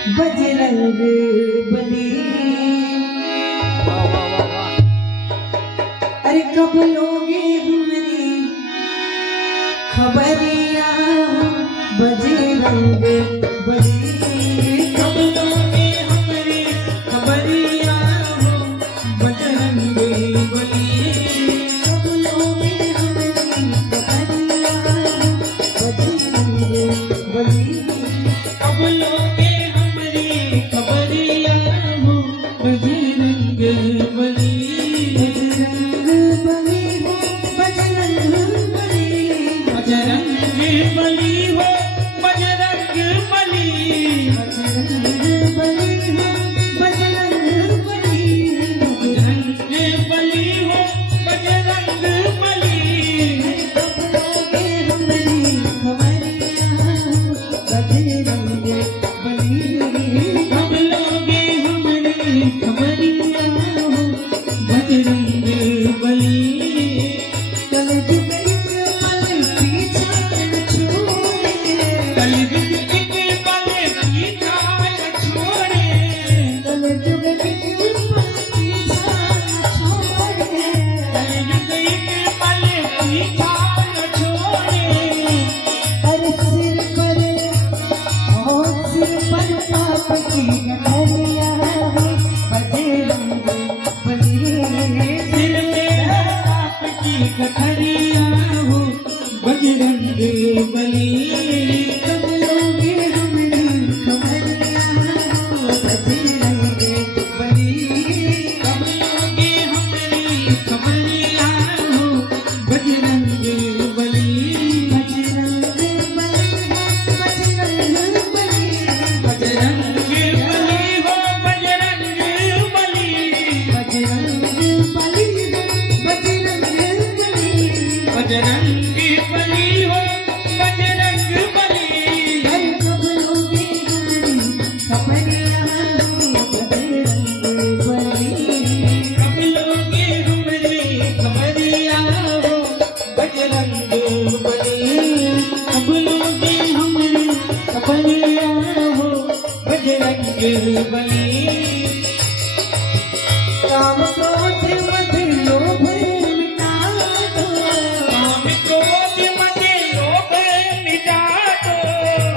बजरंग बली। अरे कब लोगे हमारी खबरिया बजरंग बली। कब लोगे हमारी खबरिया बजरंग बली। कब लोगे हमारी खबरिया बजरंग बली। कब लोगे हमारी खबरिया बजरंग बली। बजरंग बली हो बजरंग बली। बजरंग बली हो बजरंग बली। बजरंग बली बजरंग बली हो बजरंग बली। कब लोगे हमारी खबरिया बजरंग बली। कब लोगे हमारी खबरिया बजरंग बली। कलयुग एक पल पीछा न छोड़े। कलयुग एक पल पीछा न छोड़े। कलयुग एक पल पीछा न छोड़े। कलयुग एक पल पीछा न छोड़े। अरे सिर पर पाप की गठरिया बजरंग बली। सिर में पाप की गठरिया हो बजरंग बली। कब लोगे हमारी खबरिया बजरंग बली। कब लोगे हमारी खबरिया हो बजरंग बली। बजरंग बली बजरंग बली। बजरंग बली हो बजरंग बली। बजरंग बली बजरंग बली। बजरंग बली हो बजरंग बली। हर कब लोगे हमारी खबरिया बजरंग बली। कब लोगे हमारी खबरिया हो बजरंग बली। कब लोगे हमारी खबरिया हो बजरंग बली। काम क्रोध मद लोभ मिटा दो। काम क्रोध मद लोभ मिटा दो।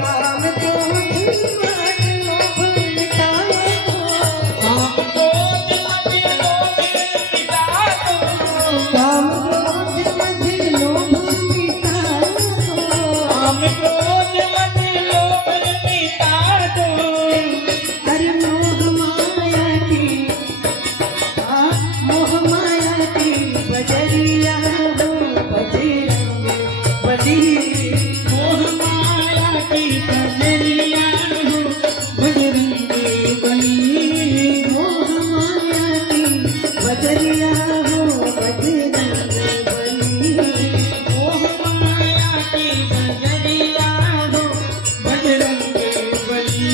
काम क्रोध मद लोभ मिटा दो। काम क्रोध मद लोभ मिटा दो। काम क्रोध मद लोभ मिटा दो। काम क्रोध मद लोभ मिटा दो। अरे मोह माया की बजरिया हो बजरंग बली। मोह माया की बजरिया हो बजरंग बली। मोह माया की बजरिया हो बजरंग बली। मोह माया की बजरिया हो बजरंग बली।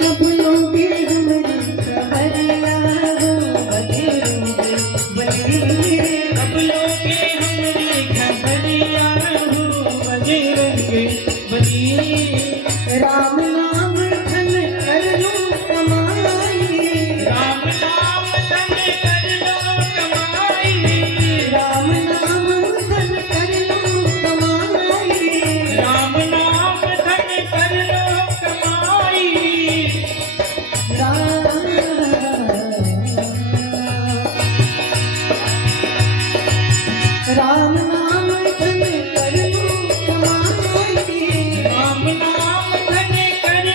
कब लोगे हमारी खबरिया हो बजरंग बली। कब लोगे हमारी खबरिया हो बजरंग बली। राम नाम धन कर लो कमाई। राम नाम धन कर लो कमाई। राम नाम धन कर लो कमाई। राम नाम धन कर लो कमाई। राम नाम धन कर लो कमाई। राम नाम धन कर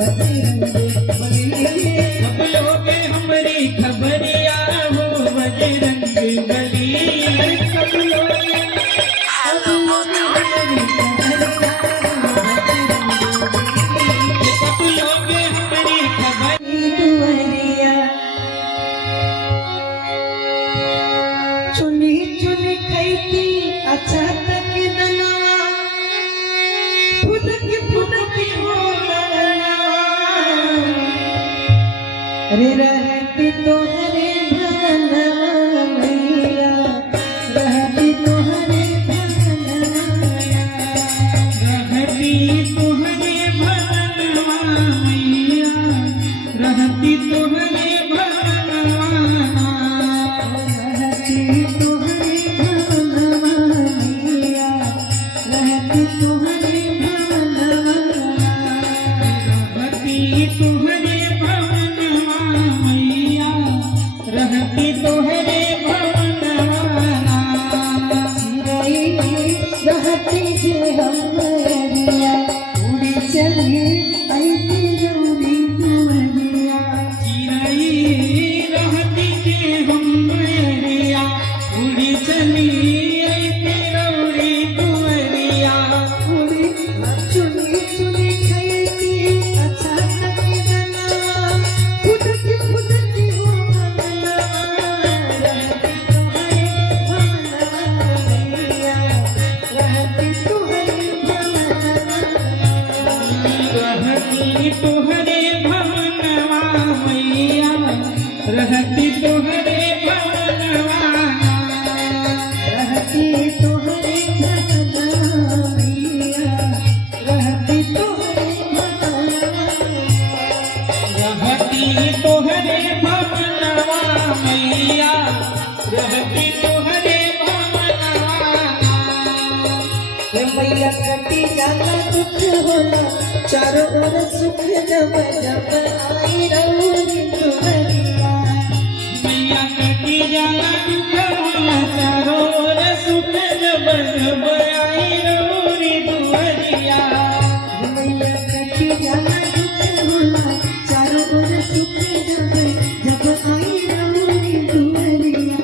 बजरंग बली सब लोग हमरी खबरिया हो बजरंग बली सब लोग सब लोग हमरी खबर दुआरिया चुनी चुनी खैती अच्छा तक दनवा फुदक फुदक हो लगना रे रहती तो हरे भवनवा मैया रहती तो हरे भवनवा रहती तुहरे भवनवा मैया रहती तुहरे भवनवा रहती तुहरे भवनवा मैया रहती तुहरे भवनवा रहती तुहरे भवनवा मैया रहती तुहरे भवनवा चिरई रहती जे हम रिया उड़ी चली ऐती रौरी दुआरिया चिरई रहती के हम मैया उड़ी चली ऐती रौरी दुअरिया उड़ी चुनी चुनी खैती अच्छा तक दनवा फुदकी फुदकी हो भवनवा रहती तुम्हारे भवनवा मैया रहती तुम्हारे भवनवा रहती तुहरे भवनवा मैया रहती तुहरे भवनवा रहती तुहरे भवनवा मैया रहती तुहरे भवनवा रहती तुहरे भवनवा मैया रहती तुहरे भवनवा हे मैया कटी जाला दुख होला चारों ओर सुख जब जब आई रौरी दुआरिया मैया कटी जाला दुख होला चारों ओर सुख जब जब आई रौरी दुअरिया हे मैया कटी जाला दुख होला चारों ओर सुख जब जब आई रौरी दुआरिया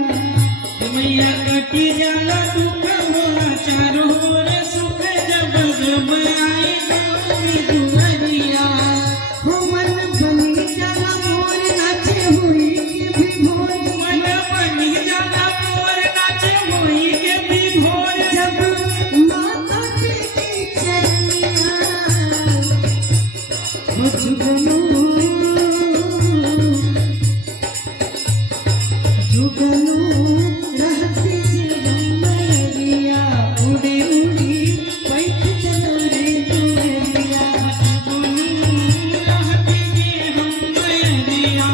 मैया कटी जाला दुख होला चारों ओर सुख जब जब आई रौरी दुअरिया हो मन बनी जाला मोर नाचे हुई के भी भोर मन बनी जाला मोर नाचे मोही के भी भोर जब माता की चरनिया जुगनू जुगनू रहती मैया उड़ी उड़ी बैठ चलोरे दुआरिया रहती जे हम मैया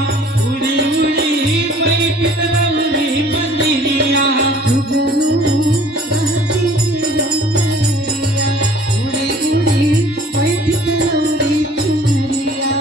उड़ी उड़ी बैठ रौरी मंदिरिया जुगनू रहती मैया उड़ी उड़ी बैठ चलोरे चुनरिया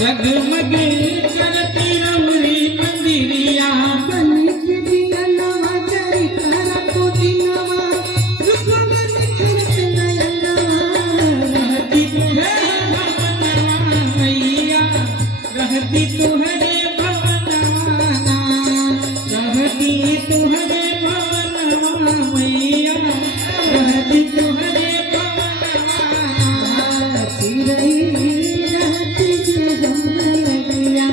जगमग करती रमरी मंदिरिया बन के दिया नवा जरी करा को दिनवा रुकवन खरत नयनवा रहती तुहरे भवनवा मैया रहती तुहरे भवनवा रहती तुहरे भवनवा मैया रहती तुहरे भवनवा चिरई रहती जे हम लगिया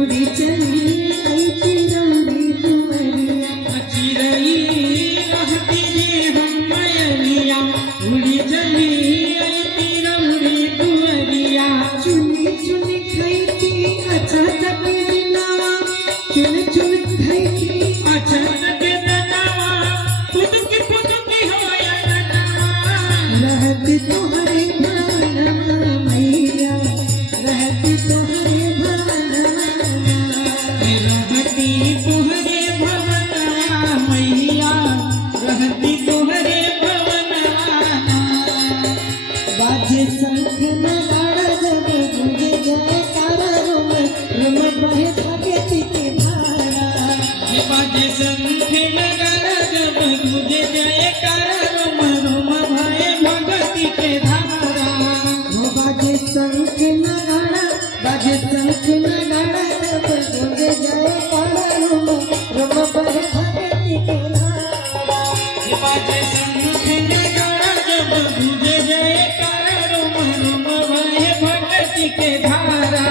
उड़ी चली आई तिरंगी दुवरिया चिरई रहती जे हम मयलिया उड़ी चली आई तिरंगी दुवरिया चुनी चुनी खैती अचानक दिनवा चुन चुन खैती अचानक ननवा पुदुकी पुदुकी होया ननवा रहती तोहरे भवनवा मैया रहती तोहरे भवनवा रहती तुहरे भवनवा मैया रहती तुहरे भवनवा बाजे शंख नगाड़ा जब गूंजे जयकारा रोम रोम बहे भगती के धारा ये बाजे शंख नगाड़ा जब मुझे जयकार रोम रोम भये भगति के धारा वो बाजे शंख नगाड़ा जब गूंजे जयकारा रोम रोम बहे भगती के धारा ये बाजे शंख नगाड़ा जब मुझे जयकार रोम रोम भये भगति के धारा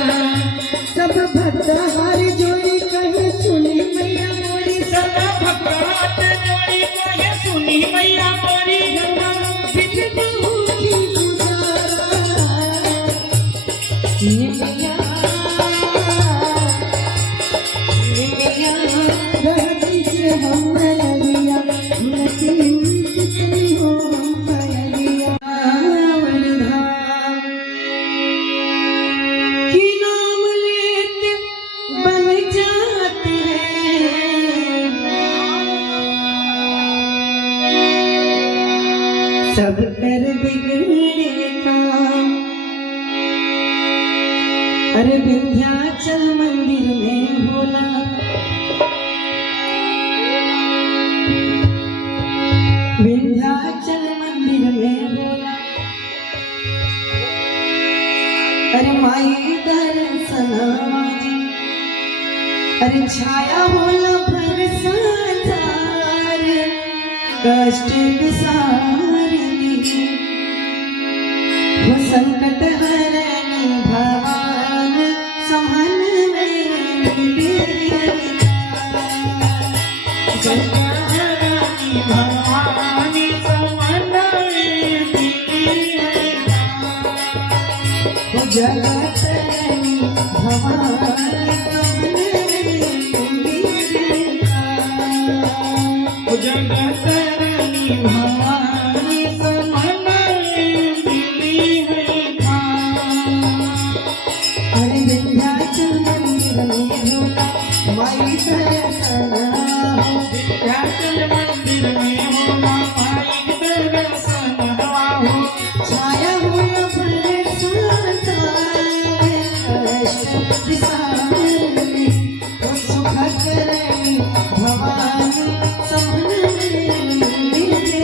सब भक्त हार जोड़ी कहे सुनी मैया मोरी सब भक्त हाथ जोड़ी कहे सुनी मैया मोरी फिर बहु की गुजारा ये मैया रहती से हम लगिया उनकी कितनी हो हम पयलिया वरधाम की नाम लेते बन जाते हैं सब कर बिगड़े काम अरे विंध्याचल मंदिर में भोला विंध्याचल मंदिर में भोला अरे माई दर्शनवा जी अरे छाया होला भर संसार कष्ट विसारणी वो संकट हरणी भवान समन में मिली शंकररानी भवानी समन वो जगत रानी भवानी समन में मिली जगत रानी भवानी समन मिली है अरे विंध्याचल मंदिर में भोला माई दर्शना विंध्याचल मंदिर में होला माई दर्शन हो छाया हुआ भर संसार कष्ट विसारणी वो सुख करणी भवानी समन में मिले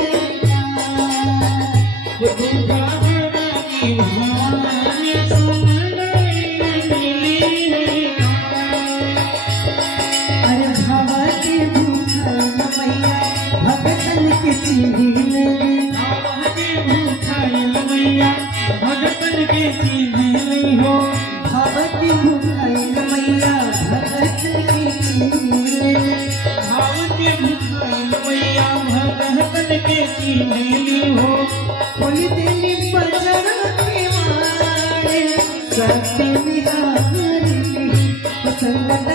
जगत रानी भवानी समन मिली है अरे भवती भूखल मैया भगतन के चिन्ह भगतन के सीधे नहीं हो भवती भूखल मैया भगतन के चिन्ह भाव के भूखाई मैया भगतन के सीधे नहीं हो खोल दिली बजना के मारे सत्य विहारी संगत